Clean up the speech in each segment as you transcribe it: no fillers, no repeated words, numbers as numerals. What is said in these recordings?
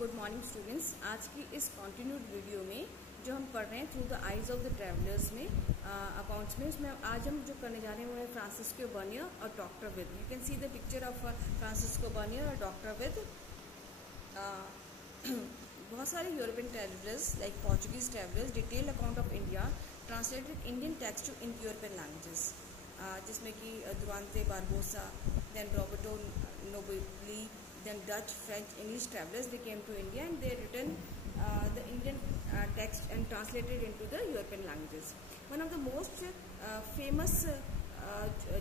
Good morning students. आज की इस कॉन्टिन्यूड वीडियो में जो हम पढ़ रहे हैं through the eyes of the travellers में अकाउंट्स में, उसमें आज हम जो करने जा रहे हैं वो है फ्रांसिस्को बर्नियर और doctor with. You can see the picture of Francisco Bernier और डॉक्टर विद। बहुत सारे European travellers like Portuguese travellers detail account of India translated Indian text to in European languages, जिसमें कि Durante Barbosa, then Roberto Nobili, then Dutch, French, English travelers, they came to India and they written the Indian text and translated into the European languages. One of the most famous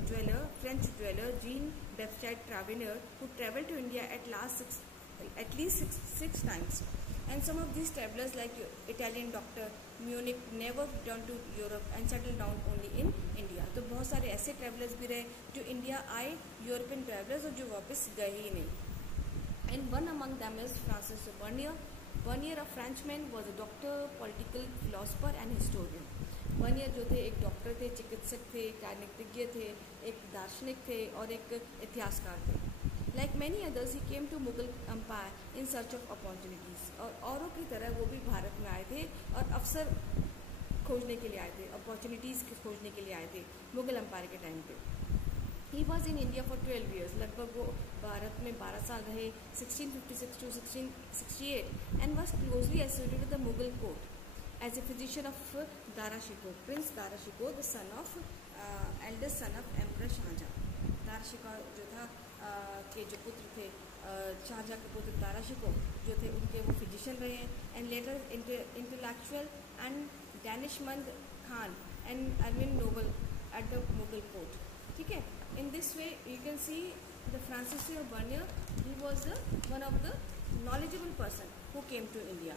jeweler, French jeweler, Jean-Baptiste Tavernier, who traveled to India at least six times. And some of these travelers like Italian doctor Munich never returned to Europe and settled down only in India. तो बहुत सारे ऐसे travelers भी रहे जो India आए, European travelers, और जो वापस गए ही नहीं. And one among them is Francisco Bernier. Bernier, a Frenchman, was a doctor, political philosopher and historian. Bernier जो थे एक डॉक्टर थे, चिकित्सक थे, राजनीतिज्ञ थे, एक दार्शनिक थे और एक इतिहासकार थे. Like many others, he came to Mughal Empire in search of opportunities. और औरों की तरह वो भी भारत में आए थे और अवसर खोजने के लिए आए थे, अपॉर्चुनिटीज़ खोजने के लिए आए थे मुगल एम्पायर के टाइम पे. He was in India for 12 years. लगभग वो भारत में 12 साल रहे, 1656 to 1668, and was closely associated with the Mughal court as a physician of Dara Shikoh, Prince Dara Shikoh, the son of eldest son of Emperor Shahjahan. Dara Shikoh जो था के जो पुत्र थे, शाहजहाँ के पुत्र दारा शिकोह जो थे, उनके वो फिजिशियन रहे हैं. And later intellectual and Danishmand Khan and Armin Noble at the Mughal court. ठीक है. In this way you can see the Francisco Bernier, he was one of the knowledgeable person who came to India.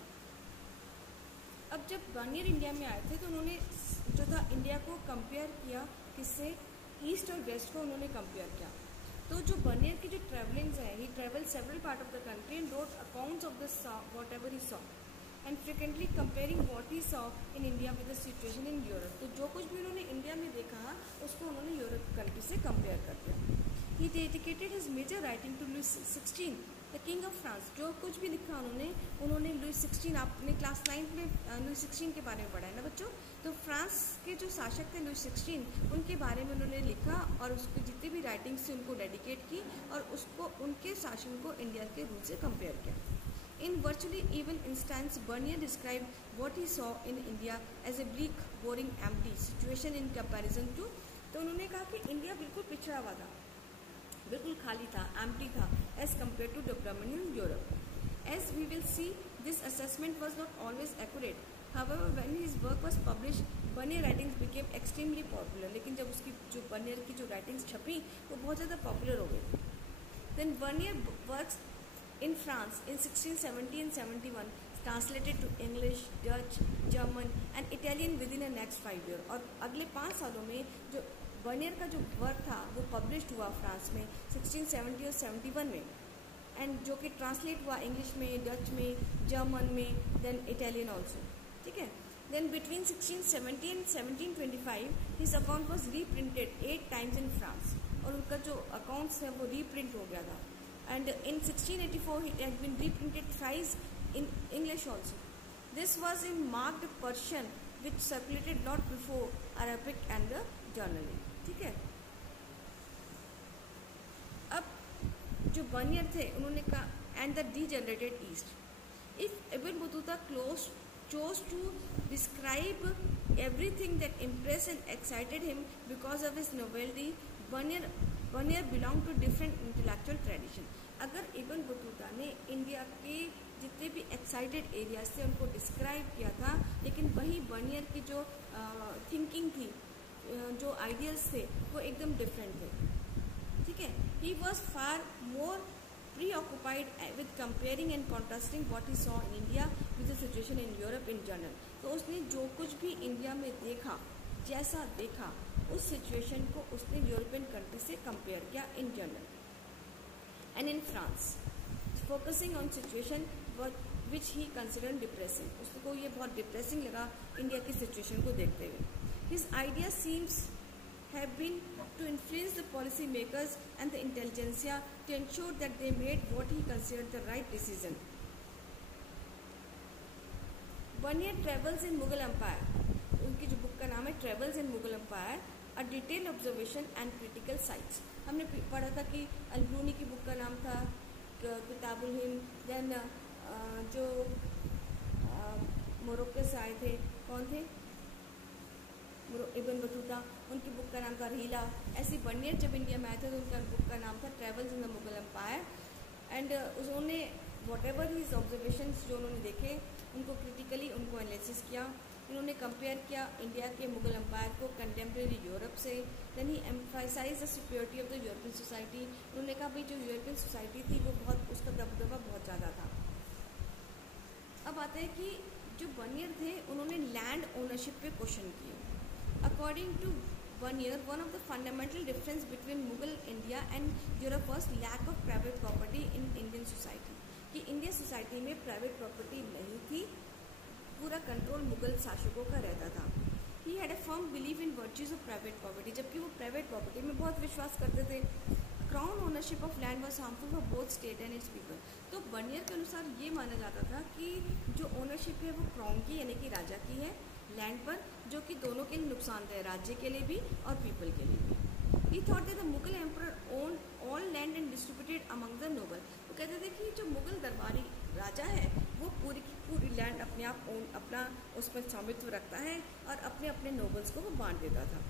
अब जब Bernier India में आए थे तो उन्होंने जो था इंडिया को कंपेयर किया, किससे? ईस्ट और वेस्ट को उन्होंने कंपेयर किया. तो जो बर्नियर की जो ट्रैवलिंग्स हैं, he travel several part of the country and wrote accounts of the whatever he saw and frequently comparing what he saw in India with the situation in Europe. तो जो कुछ भी उन्होंने India में देखा उसको उन्होंने यूरोप कंट्री से कंपेयर कर दिया. He dedicated his major writing to Louis 16, the king of France. जो कुछ भी लिखा उन्होंने लुइस 16, आपने क्लास 9 में लुइस 16 के बारे में पढ़ा है ना बच्चों. तो फ्रांस के जो शासक थे लुइस 16, उनके बारे में उन्होंने लिखा और उसकी जितनी भी राइटिंग्स थी उनको डेडिकेट की और उसको उनके शासन को इंडिया के रूल से कंपेयर किया. In virtually even instance, Bernier described what he saw in India as a bleak, boring, empty situation in comparison to. तो उन्होंने कहा कि इंडिया बिल्कुल पिछड़ा हुआ था, बिल्कुल खाली था, एम्प्टी था, as compared to development in Europe. As we will see, this assessment was not always accurate. However, when his work was published, Bernier writings became extremely popular. लेकिन जब उसकी जो Bernier की जो writings छपी वो बहुत ज़्यादा popular हो गई. Then Bernier works in France in 1670 and 71, translated to English, Dutch, German and Italian within the next 5 years. और अगले 5 सालों में जो बर्नियर का जो वर्क था वो पब्लिश हुआ फ्रांस में 1670 और 71 में, एंड जो कि ट्रांसलेट हुआ इंग्लिश में, डच में, जर्मन में, देन इटालियन ऑल्सो. ठीक है. Then between 1670 and 1725, his account was reprinted 8 times in France. और उनका जो अकाउंट्स है वो रीप्रिंट हो गया था. And in 1684 it had been reprinted thrice in English also. This was in marked Persian which circulated not before Arabic and the journal. ठीक है. अब जो बर्नियर थे उन्होंने कहा and the degenerated East. If Ibn Battuta chose to describe everything that impressed and excited him because of his novelty, Bernier belonged to different intellectual tradition. अगर Ibn Battuta ने India के जितने भी एक्साइटेड एरियाज थे उनको describe किया था, लेकिन वही बर्नियर की जो थिंकिंग थी, जो आइडियाज थे वो एकदम डिफरेंट थे. ठीक है. He was far more preoccupied with comparing and contrasting what he saw in India with the situation in Europe in general. तो उसने जो कुछ भी इंडिया में देखा, जैसा देखा, उस सिचुएशन को उसने यूरोपियन कंट्री से कंपेयर किया in general. And in France focusing on situation which he consider depressing. उसको ये बहुत डिप्रेसिंग लगा इंडिया की सिचुएशन को देखते हुए. His idea seems have been to influence the policy makers and the intelligentsia to ensure that they made what he considered the right decision. Bernier travels in Mughal empire, उनकी जो book का नाम है travels in Mughal empire, a detail observation and critical sights. हमने पढ़ा था कि अल-ब्रूनी की बुक का नाम था किताबुल हिंद। देन जो मोरक्को से आए थे, कौन थे, इब्न बतूता, उनकी बुक का नाम था रहीला। ऐसी बर्नियर जब इंडिया में आए थे तो उनका बुक का नाम था travels in the Mughal empire. And उन्होंने वॉट एवर हिज ऑब्जर्वेशंस जो उन्होंने देखे उनको क्रिटिकली उनको एनालिसिस किया। उन्होंने कंपेयर किया इंडिया के मुगल एम्पायर को कंटेम्प्रेरी यूरोप से। Then he emphasise the superiority of the European society. उन्होंने कहा भाई जो यूरोपियन सोसाइटी थी वो बहुत, उसका दबदबा बहुत ज़्यादा था। अब आते हैं कि जो बर्नियर थे उन्होंने लैंड ओनरशिप पे क्वेश्चन किए। According to Bernier, one of the fundamental difference between Mughal India and Europe was lack of private property in Indian society, कि इंडियन सोसाइटी में प्राइवेट प्रॉपर्टी नहीं थी, पूरा कंट्रोल मुगल शासकों का रहता था। He had a firm believe in virtues of private property, जबकि वो प्राइवेट प्रॉपर्टी में बहुत विश्वास करते थे। Crown ownership of land was harmful for both state and it's people. तो बर्नियर के अनुसार ये माना जाता था कि जो ओनरशिप है वो क्राउन की यानी कि राजा की है लैंड पर, जो कि दोनों के लिए नुकसानदेह, राज्य के लिए भी और पीपल के लिए भी। He thought that the Mughal emperor own all land and distributed among the noble. वो कहते थे कि जो मुगल दरबारी राजा है वो पूरी की पूरी लैंड अपने आप ओन, अपना उसमें स्वामित्व रखता है और अपने अपने नोबल्स को वो बांट देता था।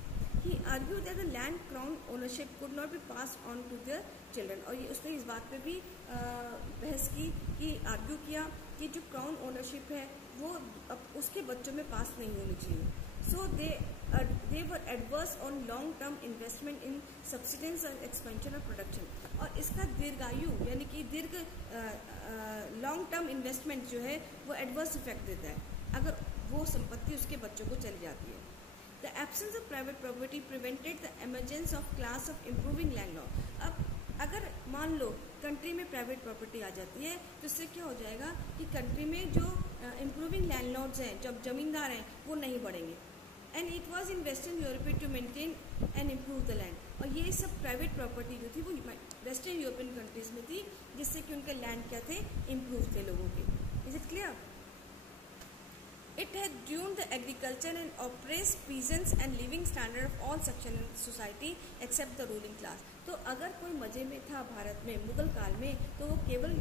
He argue that the land crown ownership could not be pass on to the children. और ये उसने इस बात पे भी बहस की कि आर्ग्यू किया कि जो क्राउन ओनरशिप है वो अब उसके बच्चों में पास नहीं होनी चाहिए। So they were adverse on long term investment in subsidence and expansion of production. और इसका दीर्घायु यानी कि दीर्घ लॉन्ग टर्म इन्वेस्टमेंट जो है वो एडवर्स इफेक्ट देता है अगर वो संपत्ति उसके बच्चों को चली जाती है। The absence of private property prevented the emergence of class of improving land law. अब अगर मान लो कंट्री में प्राइवेट प्रॉपर्टी आ जाती है तो इससे क्या हो जाएगा कि कंट्री में जो इम्प्रूविंग लैंडलॉर्ड्स हैं, जब जमींदार हैं, वो नहीं बढ़ेंगे। And it was in western Europe to maintain and improve the land. और ये सब प्राइवेट प्रॉपर्टी जो थी वो वेस्टर्न यूरोपियन कंट्रीज में थी, जिससे कि उनके लैंड क्या थे, इम्प्रूव थे लोगों के। Is it clear? It had ruined the agriculture and oppressed peasants and living standard of all sections in society except the ruling class. तो अगर कोई मजे में था भारत में मुगल काल में तो वो केवल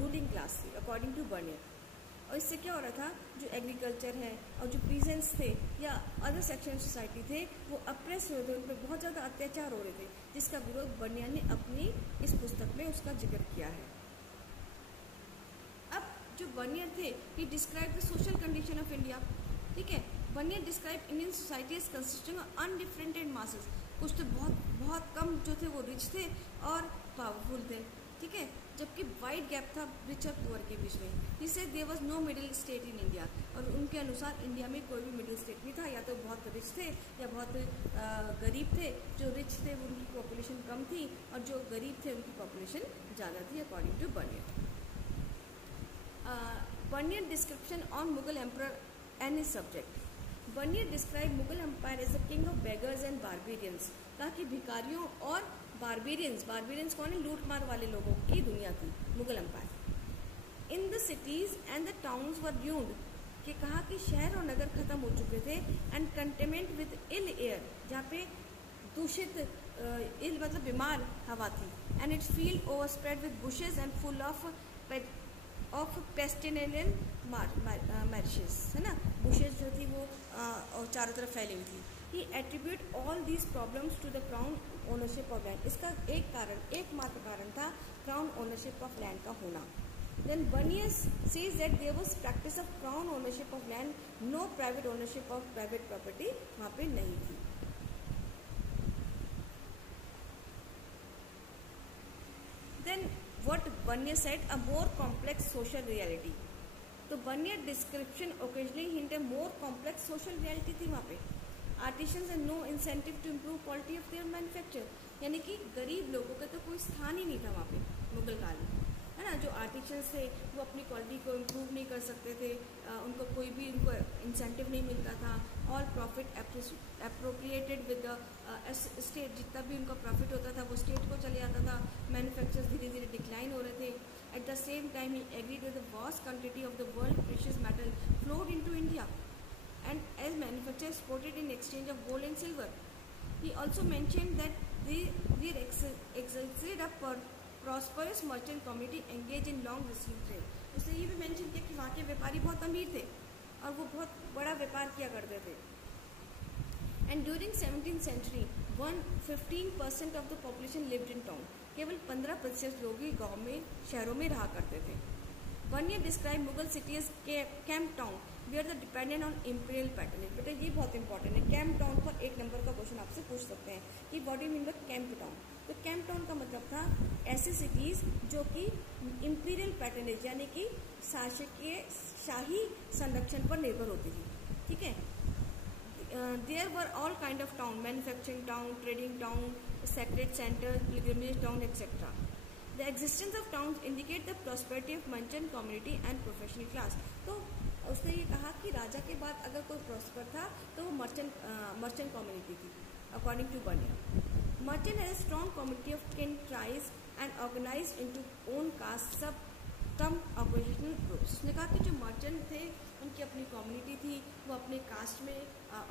रूलिंग क्लास थी अकॉर्डिंग टू बर्नियर। और इससे क्या हो रहा था, जो एग्रीकल्चर है और जो पीजेंट्स थे या अदर सेक्शन सोसाइटी थे वो अप्रेस हो रहे थे, उन पर बहुत ज़्यादा अत्याचार हो रहे थे, जिसका विरोध बर्नियर ने अपनी इस पुस्तक में उसका जिक्र किया है। जो बर्नियर थे he describe the social condition of India. ठीक है, Bernier describe Indian society as consisting of undifferentiated masses. कुछ तो बहुत कम जो थे वो रिच थे और पावरफुल थे, ठीक है, जबकि वाइड गैप था रिच और पुअर के बीच में। He said there was no middle state in India. और उनके अनुसार इंडिया में कोई भी मिडिल स्टेट नहीं था, या तो बहुत रिच थे या बहुत गरीब थे। जो रिच थे उनकी पॉपुलेशन कम थी और जो गरीब थे उनकी पॉपुलेशन ज़्यादा थी according to Bernier. Bernier description on Mughal emperor and his subject. Bernier described Mughal empire as the king of beggars and barbarians. कहा कि भिखारियों और barbarians कौन है, लूट मार वाले लोगों की दुनिया थी Mughal empire. In the cities and the towns were ruined, कि कहा कि शहर और नगर खत्म हो चुके थे, and contaminated with ill air, जहाँ पे दूषित इल मतलब बीमार हवा थी, and its field overspread with bushes and full of pestilential marshes, है ना, बुशेज जो थी वो और चारों तरफ फैली हुई थी। He attribute all these problems to the crown ownership of land. इसका एकमात्र कारण था क्राउन ओनरशिप ऑफ लैंड का होना। Then Bernier says that there was practice of crown ownership of land, no private ownership of private property वहाँ पे नहीं थी। Then what Bernier said, a more complex social reality. तो Bernier description occasionally hint a more complex social reality थी वहाँ पे। Artisans had no incentive to improve quality of their manufacture, यानी कि गरीब लोगों का तो कोई स्थान ही नहीं था वहाँ पे मुगल काल में, है ना। जो आर्टिशंस थे वो अपनी क्वालिटी को इम्प्रूव नहीं कर सकते थे, उनको कोई भी उनको इंसेंटिव नहीं मिलता था। All profit appropriated with the state, जितना भी उनका प्रॉफिट होता था वो स्टेट को चले जाता था। मैन्युफैक्चर्स धीरे धीरे डिक्लाइन हो रहे थे। At the same time, he agreed that the vast quantity of the world's precious metal flowed into India and as manufacturers exported in exchange of gold and silver. He also mentioned that there existed a prosperous merchant community engaged in long distance trade. उसने ये भी mention किया कि वहाँ के व्यापारी बहुत अमीर थे और वो बहुत बड़ा व्यापार किया करते थे. And during 17th century, 15% of the population lived in town. केवल 15% लोग ही गाँव में शहरों में रहा करते थे. Bernier described Mughal city as camp town, where the dependent on imperial patronage. बेटा ये बहुत इंपॉर्टेंट है. कैंप टाउन पर एक नंबर का क्वेश्चन आपसे पूछ सकते हैं कि what do you mean by camp town. तो कैंप टाउन का मतलब था ऐसी सिटीज जो कि इंपीरियल पैटर्नेज यानी कि शासकीय शाही संरक्षण पर निर्भर होती थी. ठीक है. There were all kind of town, manufacturing town, trading town, sacred centre, pilgrimage town etcetera. The existence of towns indicate the prosperity of merchant community and professional class. तो उसने ये कहा कि राजा के बाद अगर कोई प्रॉस्पर था तो वो मर्चेंट कम्युनिटी थी. According to Bernier, merchant has a strong community of kin, tribes and organized into own caste sub come occupational groups. उसने कहा कि जो मर्चेंट थे उनकी अपनी कम्युनिटी थी, वो अपने कास्ट में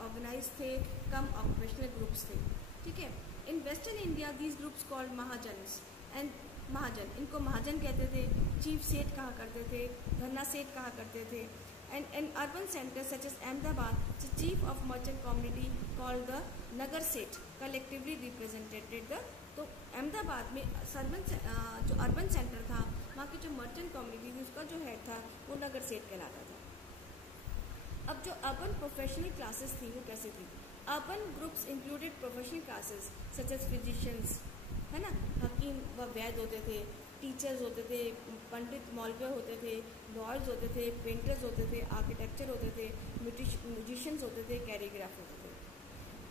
ऑर्गेनाइज थे, कम ऑक्यूपेशनल ग्रुप्स थे. ठीक है. In western India these groups called Mahajans and Mahajan, इनको महाजन कहते थे. चीफ सेठ कहा करते थे, धन्ना सेठ कहा करते थे. And in urban center such as Ahmedabad, the chief of merchant community called the Nagar Seth collectively represented the. तो अहमदाबाद में जो अर्बन सेंटर था वहाँ की जो मर्चेंट कम्युनिटी थी उसका जो हेड था वो नगर सेठ कहलाता था. अब जो अर्बन प्रोफेशनल क्लासेस थी वो कैसे थी. Urban groups included professional classes such as physicians, है ना, हकीम व वैद्य होते थे, टीचर्स होते थे, पंडित मौलवी होते थे, लॉयर्स होते थे, पेंटर्स होते थे, आर्किटेक्चर होते थे, म्यूजिशियंस होते थे, कैरीग्राफर होते थे.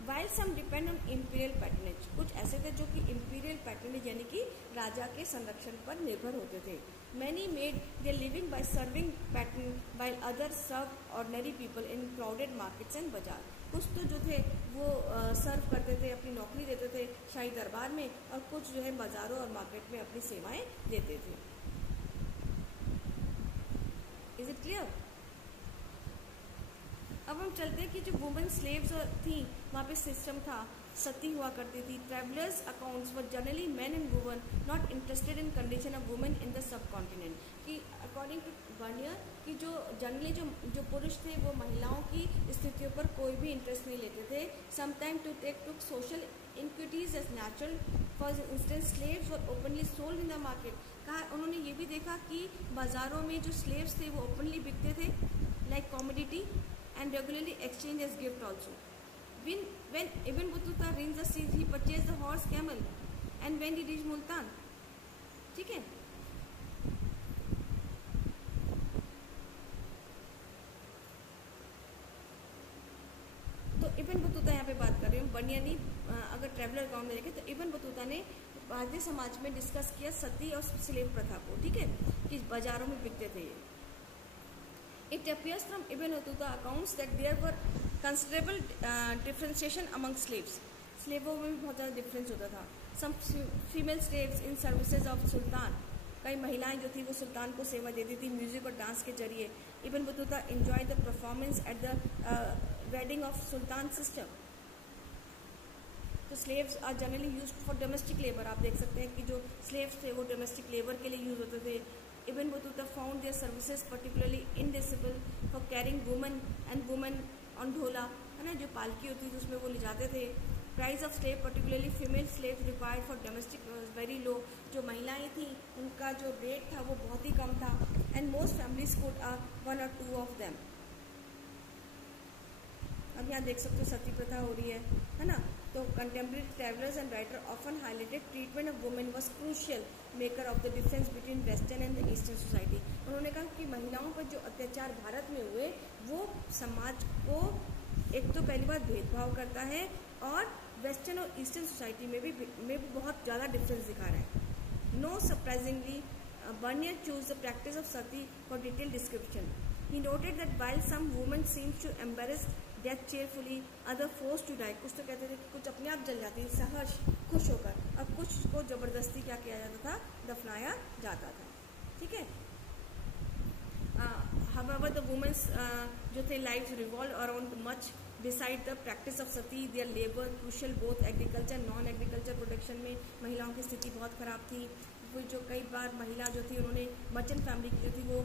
While some depend on imperial patronage, कुछ ऐसे थे जो कि इम्पीरियल पैटर्नेज यानी कि राजा के संरक्षण पर निर्भर होते थे. Many made their living by serving patron while other serve ordinary people in crowded markets and bazaar. कुछ तो जो थे वो सर्व करते थे, अपनी नौकरी देते थे शाही दरबार में, और कुछ जो है बाजारों और मार्केट में अपनी सेवाएं देते थे. Is it clear. अब हम चलते हैं कि जो वुमेन स्लेव्स थी वहाँ पे सिस्टम था, सती हुआ करती थी. Travellers accounts were generally man and woman not interested in condition of women in the sub continent. कि अकॉर्डिंग टू बर्नियर कि जो जनरली जो पुरुष थे वो महिलाओं की स्थितियों पर कोई भी इंटरेस्ट नहीं लेते थे. Sometime to take to social inequities as natural. For instance slaves were openly sold in the market. कहा उन्होंने ये भी देखा कि बाजारों में जो स्लेव्स थे वो ओपनली बिकते थे like commodity and regularly exchanged as gift also. When Ibn Battuta reached the sea, he purchased the horse camel, and when he reached Multan, ठीक है. तो इब्न बतूता यहाँ पे बात कर रही हूँ. बर्नियर ने अगर ट्रैवलर अकाउंट में देखें तो इब्न बतूता ने भारतीय समाज में डिस्कस किया सती और स्लेव प्रथा को. ठीक है, कि बाजारों में बिकते थे. It appears from Ibn Battuta accounts that there were considerable differentiation among slaves. स्लेवों में भी बहुत ज़्यादा डिफरेंस होता था. Some female slaves in services of Sultan. कई महिलाएं जो थी वो सुल्तान को सेवा देती थी म्यूजिक और डांस के जरिए. Ibn Battuta enjoyed the performance at the wedding of Sultan sister. तो slaves are generally used for domestic labour. आप देख सकते हैं कि जो स्लेव्स थे वो डोमेस्टिक लेबर के लिए यूज होते थे. Ibn Battuta found their services particularly indispensable for carrying women on ढोला, है ना, जो पालकी होती थी उसमें वो ले जाते थे. Price of slave particularly female slave required for domestic was very low. जो महिलाएं थी उनका जो रेट था वो बहुत ही कम था. And most families could are 1 or 2 of them. अब यहाँ देख सकते हो सती प्रथा हो रही है ना. तो contemporary travellers and writer often highlighted treatment of women was crucial maker of the difference between western and the eastern society. उन्होंने कहा कि महिलाओं पर जो अत्याचार भारत में हुए वो समाज को एक तो पहली बार भेदभाव करता है और वेस्टर्न और ईस्टर्न सोसाइटी में भी बहुत ज़्यादा डिफरेंस दिखा रहा है. No surprisingly Bernier chose the practice of sati for detailed description. He noted that while some women seemed to embrace death cheerfully, others forced to die. कुछ तो कहते थे कि कुछ अपने आप जल जाती थी सहर्ष खुश होकर, और कुछ को जबरदस्ती क्या किया जाता था, दफनाया जाता था. ठीक है। However, the women's जो थे lives revolve around much beside the practice of sati, their labor crucial both agriculture non agriculture production में महिलाओं की स्थिति बहुत ख़राब थी। वो जो कई बार महिला जो थी उन्होंने मर्चेंट फैमिली की जो थी वो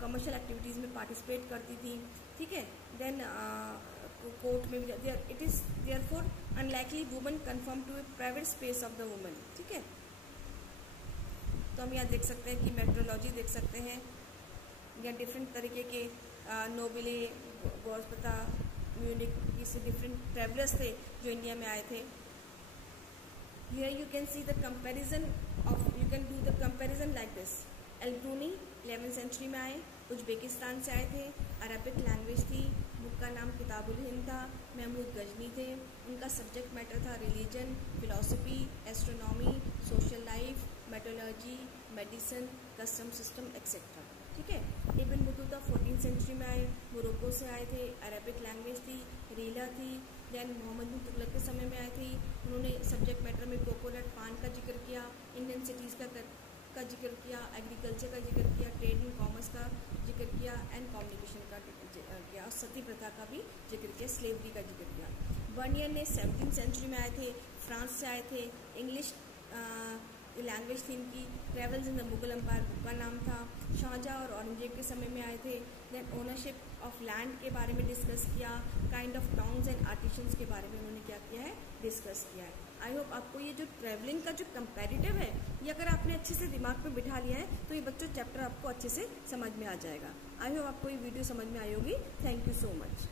कमर्शियल एक्टिविटीज़ में पार्टिसिपेट करती थी, ठीक है। देन कोर्ट में भी it is therefore unlikely woman confirm to a private space of the woman, ठीक है। तो हम यहाँ देख सकते हैं कि मेट्रोलॉजी देख सकते हैं या डिफरेंट तरीके के नोबिले, गोस्पता, म्यूनिक, इससे डिफरेंट ट्रैवलर्स थे जो इंडिया में आए थे। Here you can see the comparison of, you can do the comparison like this. Al Biruni 11th century में आए, उज्बेकिस्तान से आए थे, अरबिक लैंग्वेज थी, बुक का नाम किताबुल हिंद था, महमूद गजनी थे, उनका सब्जेक्ट मैटर था religion, philosophy, astronomy, social life, मेटोलॉजी, medicine, custom system etcetera, ठीक है। इब्न बतूता 14th सेंचुरी में आए, मोरक्को से आए थे, अरबिक लैंग्वेज थी, रीला थी। दैन मोहम्मद बिन तुगलक के समय में आए थे, उन्होंने सब्जेक्ट मैटर में कोकोनट, पान का जिक्र किया, इंडियन सिटीज़ का जिक्र किया, एग्रीकल्चर का जिक्र किया, ट्रेड एंड कॉमर्स का जिक्र किया, एंड कम्युनिकेशन का किया, और सती प्रथा का भी जिक्र किया, स्लेवरी का जिक्र किया। बर्नियर ने 17th सेंचुरी में आए थे, फ्रांस से आए थे, इंग्लिश लैंग्वेज थी इनकी, travels in the Mughal empire book का नाम था। शाहजहाँ और औरंगजेब के समय में आए थे। देन ओनरशिप ऑफ लैंड के बारे में डिस्कस किया, kind of towns and artisans के बारे में उन्होंने क्या किया है, डिस्कस किया है। आई होप आपको ये जो ट्रैवलिंग का जो कंपैरेटिव है ये अगर आपने अच्छे से दिमाग में बिठा लिया है तो ये बच्चों चैप्टर आपको अच्छे से समझ में आ जाएगा। आई होप आपको ये वीडियो समझ में आई होगी। Thank you so much.